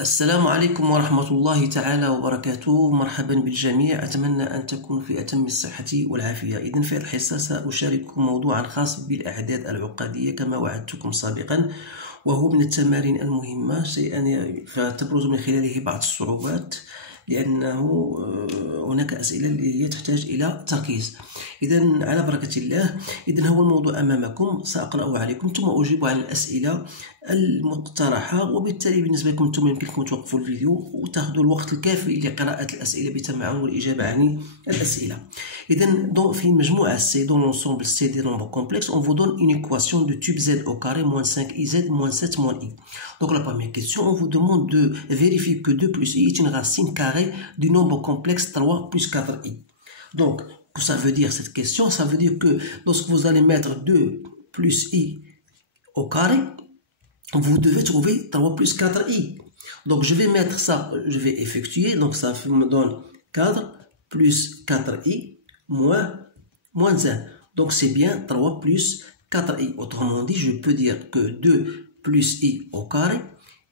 السلام عليكم ورحمة الله تعالى وبركاته. مرحبا بالجميع، أتمنى أن تكونوا في أتم الصحة والعافية. إذن في الحصة سأشارككم موضوعا خاص بالأعداد العقدية كما وعدتكم سابقا، وهو من التمارين المهمة، شيئا فتبرز من خلاله بعض الصعوبات لأنه هناك أسئلة اللي تحتاج إلى تركيز. إذن على بركة الله، إذن هو الموضوع أمامكم، سأقرأه عليكم ثم أجيب على الأسئلة المقترحة، وبالتالي بالنسبة لكم أنتم يمكنكم توقفوا الفيديو وتأخذوا الوقت الكافي لقراءة الأسئلة بتمعن والإجابة عن الأسئلة. إذن في مجموعة C, dans l'ensemble C des nombres complexes, on vous donne une équation de type Z au carré moins 5IZ moins 7 moins I. Donc la première question, on vous demande de vérifier que 2 plus I est une racine carrée du nombre complexe 3 plus 4I. Donc, ça veut dire cette question, ça veut dire que lorsque vous allez mettre 2 plus I au carré, vous devez trouver 3 plus 4i. Donc je vais mettre ça, je vais effectuer, donc ça me donne 4 plus 4i moins 1. Donc c'est bien 3 plus 4i. Autrement dit, je peux dire que 2 plus i au carré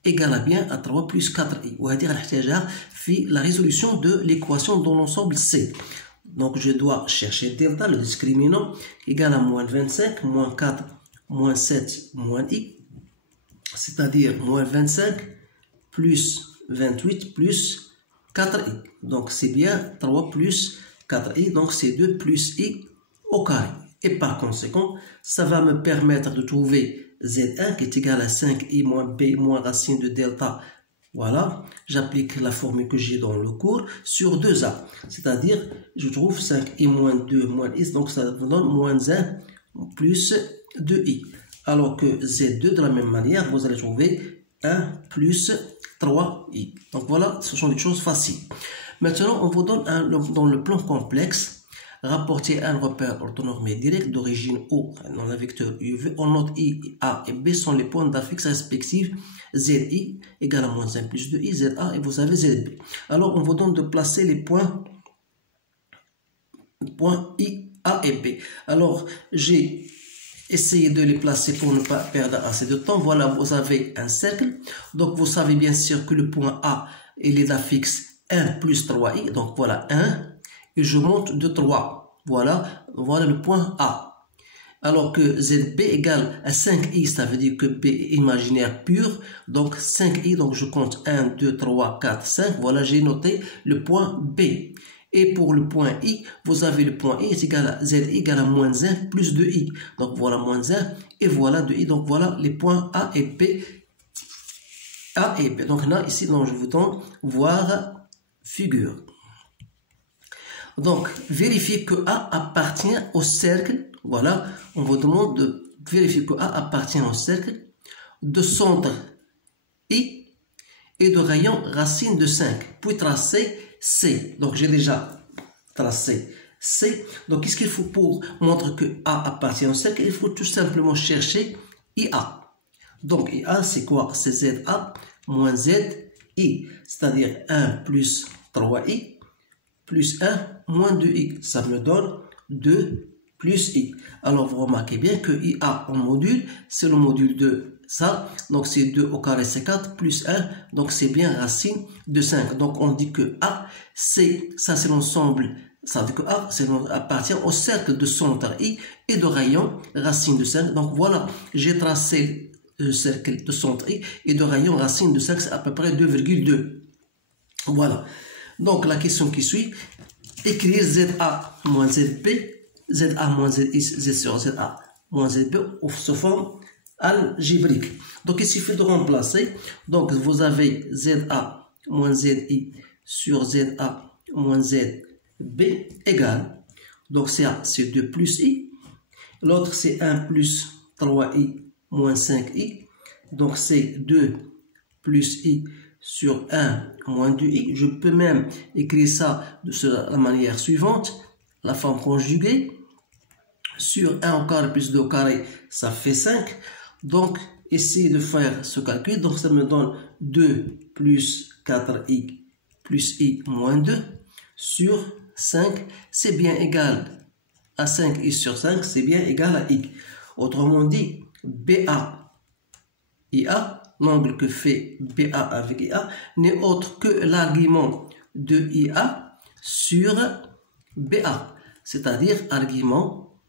égale bien à 3 plus 4i. وهذه غنحتاجها في la résolution de l'équation dans l'ensemble C. Donc je dois chercher delta, le discriminant, égal à moins 25, moins 4, moins 7, moins i. C'est-à-dire moins 25 plus 28 plus 4i. Donc c'est bien 3 plus 4i, donc c'est 2 plus i au carré. Et par conséquent, ça va me permettre de trouver Z1 qui est égal à 5i moins b moins racine de delta. Voilà, j'applique la formule que j'ai dans le cours sur 2a. C'est-à-dire, je trouve 5i moins 2 moins i, donc ça me donne moins 1 plus 2i. Alors que Z2, de la même manière, vous allez trouver 1 plus 3i. Donc voilà, ce sont des choses faciles. Maintenant, on vous donne dans le plan complexe, rapporter un repère orthonormé direct d'origine O dans le vecteur UV. On note I, A et B sont les points d'affixe respectifs. ZI égale à moins 1 plus 2i, ZA et vous avez ZB. Alors, on vous donne de placer les points I, A et B. Alors, j'ai essayez de les placer pour ne pas perdre assez de temps. Voilà, vous avez un cercle. Donc, vous savez bien sûr que le point A, il est d'affixe 1 plus 3i. Donc, voilà 1. Et je monte de 3. Voilà le point A. Alors que ZB égale à 5i, ça veut dire que B est imaginaire pur. Donc, 5i, donc je compte 1, 2, 3, 4, 5. Voilà, j'ai noté le point B. Et pour le point I, vous avez le point I est égal à Z égale à moins 1 plus 2i. Donc voilà moins 1 et voilà 2i. Donc voilà les points A et B. A et B. Donc là, ici, donc, je vous donne voir figure. Donc, vérifiez que A appartient au cercle. Voilà, on vous demande de vérifier que A appartient au cercle de centre I et de rayon racine de 5. Puis tracer C. Donc, j'ai déjà tracé C. Donc, qu'est-ce qu'il faut pour montrer que A appartient au cercle? Il faut tout simplement chercher IA. Donc, IA, c'est quoi? C'est ZA moins ZI. C'est-à-dire 1 plus 3i plus 1 moins 2i. Ça me donne 2 plus i. Alors, vous remarquez bien que IA en module, c'est le module de ça. Donc, c'est 2 au carré, c'est 4 plus 1. Donc, c'est bien racine de 5. Donc, on dit que A, c'est l'ensemble. Ça veut dire que A appartient au cercle de centre I et de rayon racine de 5. Donc, voilà, j'ai tracé le cercle de centre I et de rayon racine de 5, c'est à peu près 2,2. Voilà. Donc, la question qui suit, écrire ZA moins ZB, ZA moins ZI, Z sur ZA moins ZB sous forme algébrique. Donc, il suffit de remplacer. Donc, vous avez ZA moins ZI sur ZA moins ZB égale. Donc, c'est 2 plus I. L'autre, c'est 1 plus 3i moins 5i. Donc, c'est 2 plus i sur 1 moins 2i. Je peux même écrire ça de la manière suivante. La forme conjuguée. Sur 1 au carré plus 2 au carré, ça fait 5. Donc, essayez de faire ce calcul. Donc, ça me donne 2 plus 4i plus i moins 2 sur 5. C'est bien égal à 5i sur 5. C'est bien égal à i. Autrement dit, BA, IA l'angle que fait BA avec IA, n'est autre que l'argument de IA sur BA, c'est-à-dire argument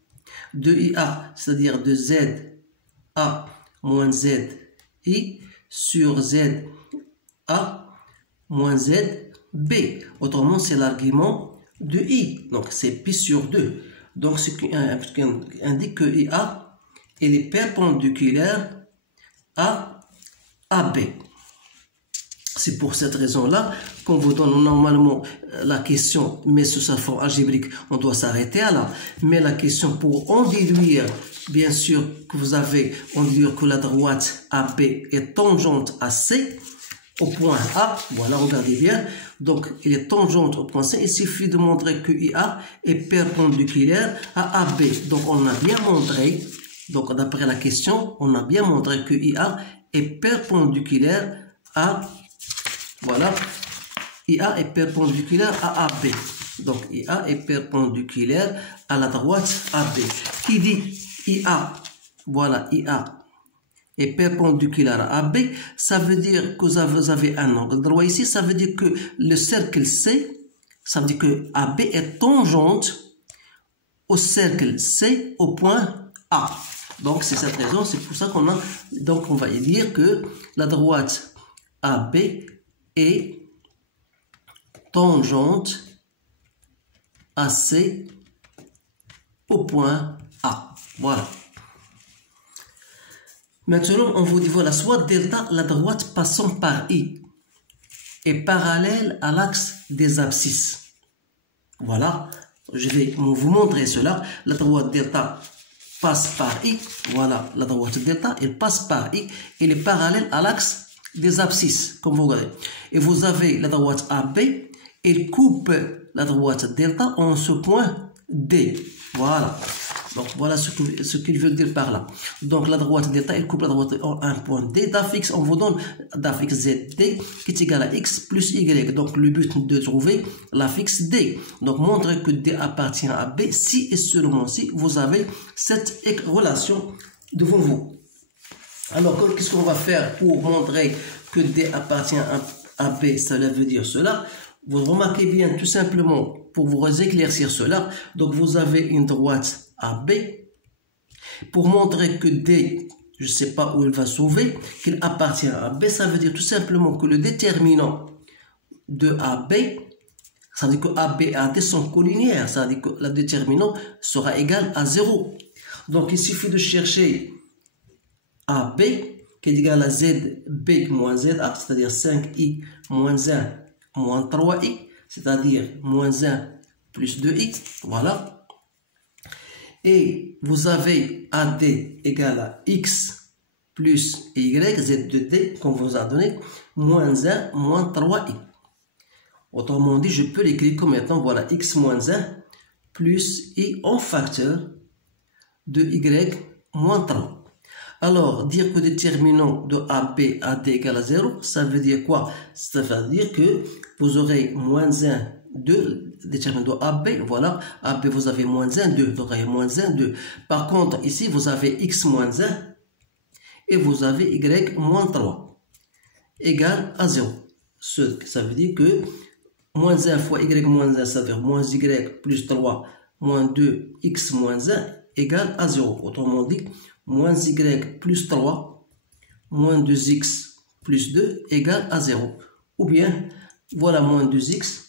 de IA, c'est-à-dire de ZA moins ZI sur ZA moins ZB. Autrement, c'est l'argument de I. Donc, c'est pi sur 2. Donc, ce qui indique que IA est perpendiculaire à AB. C'est pour cette raison-là qu'on vous donne normalement la question, mais sous sa forme algébrique, on doit s'arrêter à là. Mais la question pour en déduire, bien sûr que vous avez en déduire que la droite AB est tangente à C au point A. Voilà, regardez bien. Donc, il est tangente au point C. Il suffit de montrer que IA est perpendiculaire à AB. Donc, on a bien montré, donc d'après la question, on a bien montré que IA est perpendiculaire à, voilà, IA est perpendiculaire à AB. Donc, IA est perpendiculaire à la droite AB. Qui dit IA, voilà, IA est perpendiculaire à AB, ça veut dire que vous avez un angle droit ici, ça veut dire que le cercle C, ça veut dire que AB est tangente au cercle C au point A. Donc, c'est cette raison, c'est pour ça qu'on a, donc on va y dire que la droite AB est tangente à C au point A. Voilà. Maintenant, on vous dit, voilà, soit delta, la droite passant par I, est parallèle à l'axe des abscisses. Voilà, je vais vous montrer cela. La droite delta passe par I. Voilà, la droite delta, elle passe par I. Elle est parallèle à l'axe des abscisses, comme vous regardez. Et vous avez la droite AB, elle coupe la droite delta en ce point D. Voilà. Donc, voilà ce qu'il veut dire par là. Donc, la droite delta, elle coupe la droite en un point D. D'affixe, on vous donne d'affixe ZD qui est égal à X plus Y. Donc, le but de trouver l'affixe D. Donc, montrer que D appartient à B si et seulement si vous avez cette relation devant vous. Alors, qu'est-ce qu'on va faire pour montrer que D appartient à B? Cela veut dire cela. Vous remarquez bien, tout simplement, pour vous éclaircir cela. Donc, vous avez une droite AB, pour montrer que D, je ne sais pas où il va sauver, qu'il appartient à B, ça veut dire tout simplement que le déterminant de AB, ça veut dire que AB et AD sont collinéaires, ça veut dire que le déterminant sera égal à 0. Donc il suffit de chercher AB qui est égal à ZB moins ZA, c'est-à-dire 5i moins 1 moins 3i, c'est-à-dire moins 1 plus 2i, voilà. Et vous avez AD égale à X plus Y, Z de D, qu'on vous a donné, moins 1, moins 3I. Autrement dit, je peux l'écrire comme étant, voilà, X moins 1 plus I en facteur de Y moins 3. Alors, dire que le déterminant de AB, AD égale à 0, ça veut dire quoi? Ça veut dire que vous aurez moins 1, 2, déterminant de AB, voilà, AB vous avez moins 1, 2, donc il y a moins 1, 2. Par contre, ici, vous avez X moins 1 et vous avez Y moins 3 égale à 0. Ça veut dire que moins 1 fois Y moins 1, ça veut dire moins Y plus 3 moins 2, X moins 1 égale à 0. Autrement dit, moins Y plus 3 moins 2X plus 2 égale à 0. Ou bien, voilà moins 2X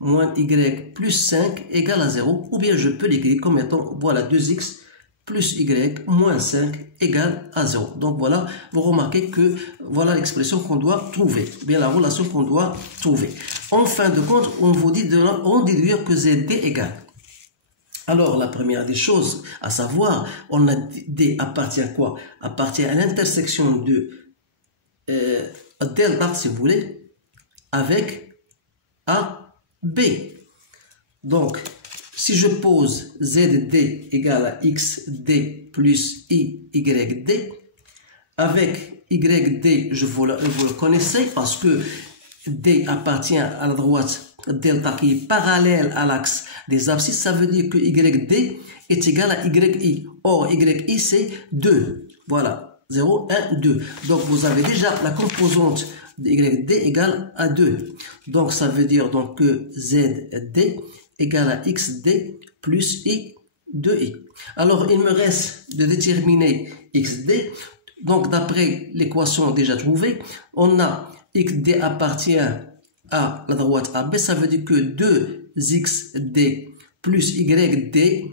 moins Y plus 5 égale à 0. Ou bien, je peux l'écrire comme étant, voilà, 2X plus Y moins 5 égale à 0. Donc, voilà, vous remarquez que voilà l'expression qu'on doit trouver. Bien, la relation qu'on doit trouver. En fin de compte, on vous dit on déduire que ZD égale. Alors, la première des choses à savoir, on a D appartient à quoi? Appartient à l'intersection de delta, si vous voulez, avec AB. Donc, si je pose ZD égale à XD plus IYD, avec YD, vous le connaissez parce que D appartient à la droite delta qui est parallèle à l'axe des abscisses, ça veut dire que YD est égal à YI. Or, YI c'est 2. Voilà. 0, 1, 2. Donc vous avez déjà la composante de YD égale à 2. Donc ça veut dire donc que ZD égale à XD plus I de I. Alors il me reste de déterminer XD. Donc d'après l'équation déjà trouvée, on a XD appartient à la droite AB. Ça veut dire que 2XD plus YD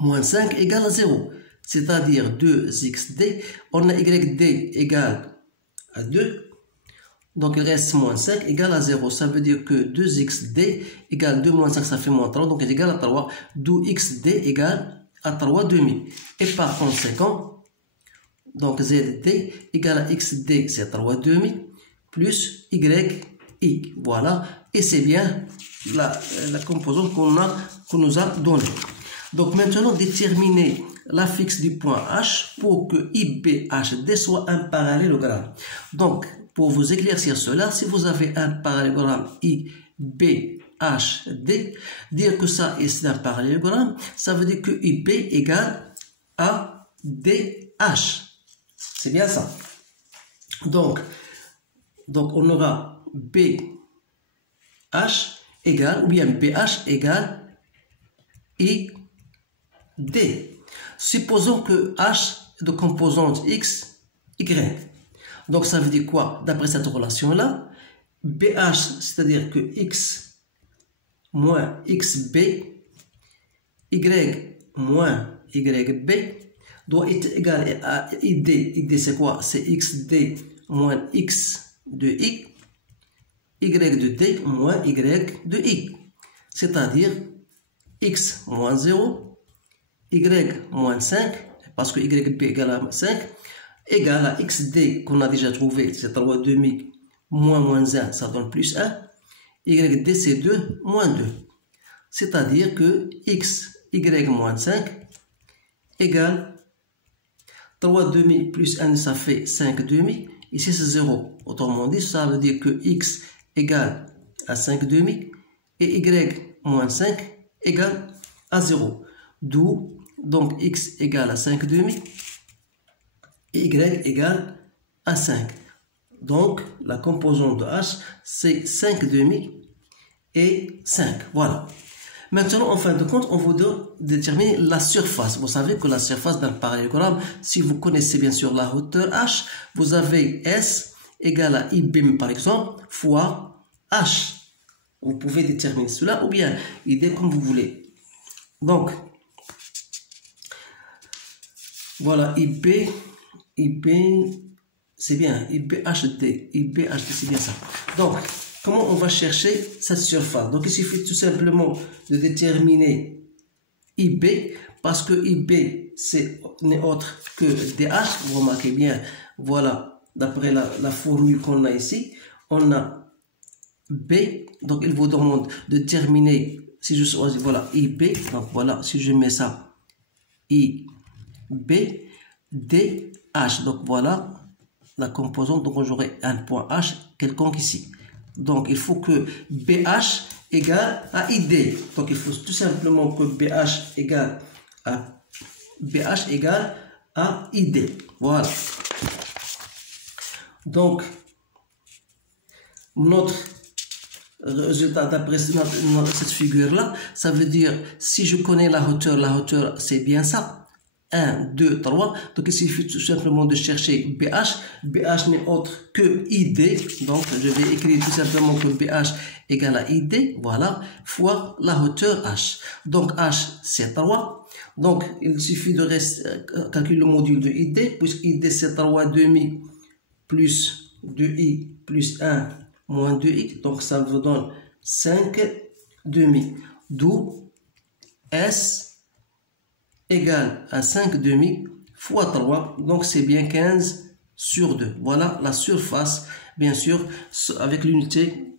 moins 5 égale à 0. C'est-à-dire 2XD, on a YD égale à 2, donc il reste moins 5 égale à 0. Ça veut dire que 2XD égale 2 moins 5, ça fait moins 3, donc il est égal à 3, d'où XD égale à 3 demi. Et par conséquent, donc ZD égale à XD, c'est 3 demi, plus YI. Voilà, et c'est bien la composante qu'on nous a donnée. Donc maintenant, déterminer la fixe du point H pour que IBHD soit un parallélogramme. Donc, pour vous éclaircir cela, si vous avez un parallélogramme IBHD, dire que ça est un parallélogramme, ça veut dire que IB égale à DH. C'est bien ça. Donc on aura BH égale, ou bien BH égale ID. Supposons que H est de composante X, Y. Donc ça veut dire quoi? D'après cette relation-là, BH, c'est-à-dire que X moins XB, Y moins YB, doit être égal à ID. ID c'est quoi? C'est XD moins X de I, Y de D moins Y de I. C'est-à-dire X moins 0, Y moins 5, parce que YB égale à 5, égale à XD qu'on a déjà trouvé, c'est 3 demi, moins 1, ça donne plus 1. YD c'est 2, moins 2. C'est-à-dire que X, Y moins 5 égale 3 demi plus 1, ça fait 5 demi. Ici c'est 0. Autrement dit, ça veut dire que X égale à 5 demi et Y moins 5 égale à 0. D'où donc X égale à 5 demi et Y égale à 5. Donc la composante de H c'est 5 demi et 5. Voilà. Maintenant, en fin de compte, on vous déterminer la surface. Vous savez que la surface d'un parallélogramme, si vous connaissez bien sûr la hauteur H, vous avez S égale à IB par exemple, fois H. Vous pouvez déterminer cela ou bien ID comme vous voulez. Donc, voilà, IB, c'est bien, IBHD, c'est bien ça. Donc, comment on va chercher cette surface? Donc, il suffit tout simplement de déterminer IB, parce que IB, n'est autre que DH. Vous remarquez bien, voilà, d'après la formule qu'on a ici, on a B, donc il vous demande de déterminer, si je choisis, voilà, IB, donc voilà, si je mets ça, IB, DH, donc voilà la composante, donc j'aurai un point H quelconque ici. Donc il faut que BH égale à ID. Donc il faut tout simplement que BH égale à ID. Voilà. Donc notre résultat d'après cette figure-là, ça veut dire si je connais la hauteur c'est bien ça. 1, 2, 3. Donc il suffit tout simplement de chercher BH. BH n'est autre que ID. Donc je vais écrire tout simplement que BH égale à ID. Voilà. Fois la hauteur H. Donc H c'est 3. Donc il suffit de calculer le module de ID. Puisque ID c'est 3 demi plus 2i plus 1 moins 2i. Donc ça vous donne 5 demi. D'où S égale à 5 demi fois 3, donc c'est bien 15 sur 2. Voilà la surface, bien sûr, avec l'unité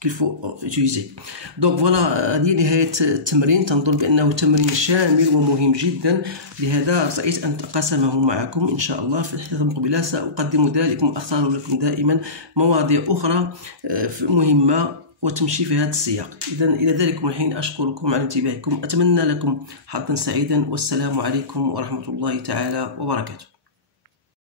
qu'il faut utiliser. Donc voilà، هذه نهاية التمرين. تنظن بأنه تمرين شامل ومهم جدا، لهذا سعيت أن أقسمه معكم. إن شاء الله في الحلقة المقبلة سأقدم ذلك وأختار لكم دائما مواضيع أخرى مهمة وتمشي في هذا السياق. إذا إلى ذلك الحين أشكركم على انتباهكم، أتمنى لكم حظا سعيدا، والسلام عليكم ورحمة الله تعالى وبركاته.